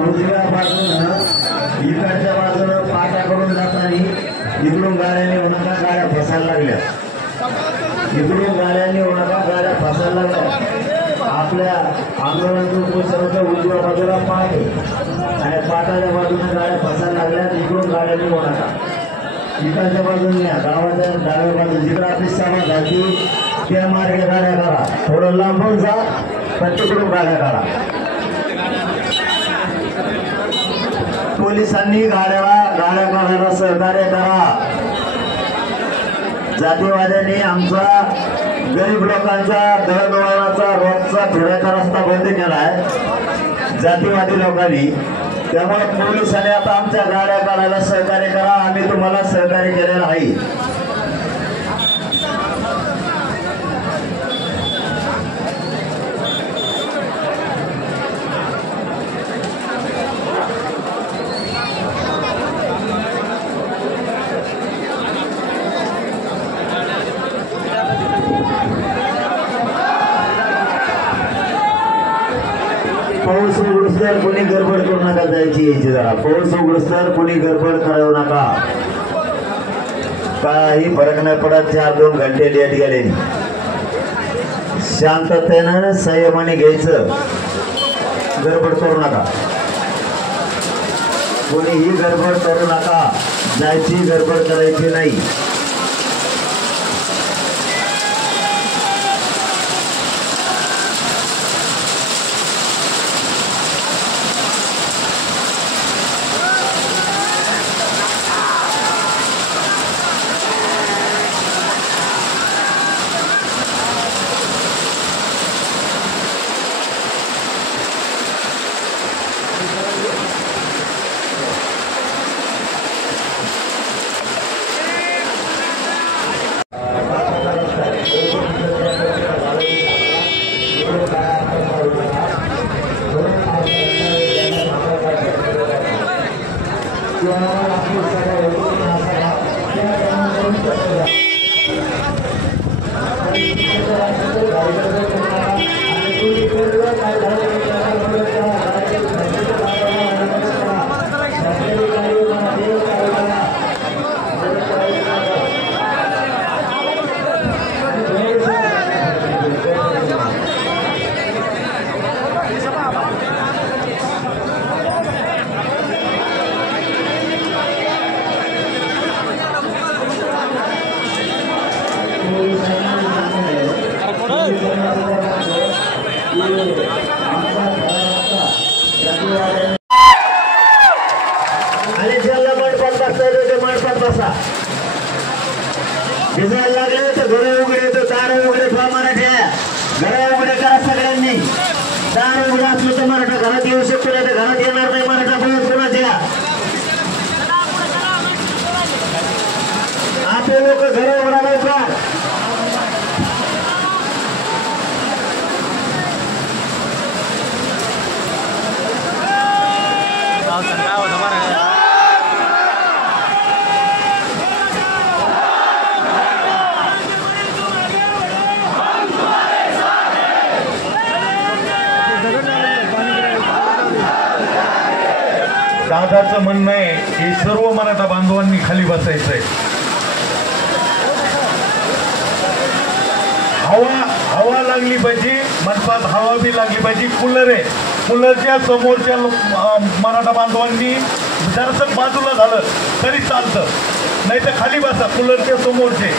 उजव्या बाजूनं इकडच्या बाजूनं पाटा करून जाताना इकडून गाड्याने होणारा गाड्या फसायला लागल्या, इकडून गाड्यांनी होणारा गाड्या फसायला लागल्या। आपल्या आंदोलनातून पोहोचवण्याच्या उजव्या बाजूला पाट आणि पाटाच्या बाजूने गाड्या फसायला लागल्या, इकडून गाड्यांनी होणारा इकडच्या बाजूने गावाच्या डाव्या बाजूने जिकडे आपली सभा झाली त्या मार्गे गाड्या काढा, थोडं लांबून जा पण तिकडून गाड्या काढा। पोलिसांनी गाड्या काढायला सहकार्य करा। जातीवाद्यांनी आमचा गरीब लोकांचा दळणवळणाचा रोजचा फिरायचा रस्ता बंद केलाय जातीवादी लोकांनी, त्यामुळे पोलिसांनी आता आमच्या गाड्या काढायला सहकार्य करा। आम्ही तुम्हाला सहकार्य केलेलं आहे। पाऊस उघडसर कोणी गडबड करू नका, जायची यायची जरा। पाऊस उघडसर कोणी गडबड करू नका, काही फरक नाही पडत। 4-2 घंटे लेट गेले, शांततेनं संयमाने घ्यायचं, गडबड करू नका, कोणीही गडबड करू नका, जायची गडबड करायची नाही। आणि ज्याला मंडपात बसता येतो ते मंडपात बसा. भिजायला लागले तर घर उघडे तर दार उघडे ठेवा. मराठ्या घर उघडे करा सगळ्यांनी. दार उघडे असलं तर मराठा घरात येऊ शकतो नाही तर घरात येणार नाही. मराठा बघत कोणाच्या आपले लोक घर उघडा लवकर. दादाचं म्हणणं आहे की सर्व मराठा बांधवांनी खाली बसायचंय. हवा लागली पाहिजे. मंडपात हवा बी लागली पाहिजे. कूलर आहे. कूलरच्या समोरच्या मराठा बांधवांनी जरासं बाजूला झालं तरी चालतं. नाही तर खाली बसा कूलरच्या समोरचे.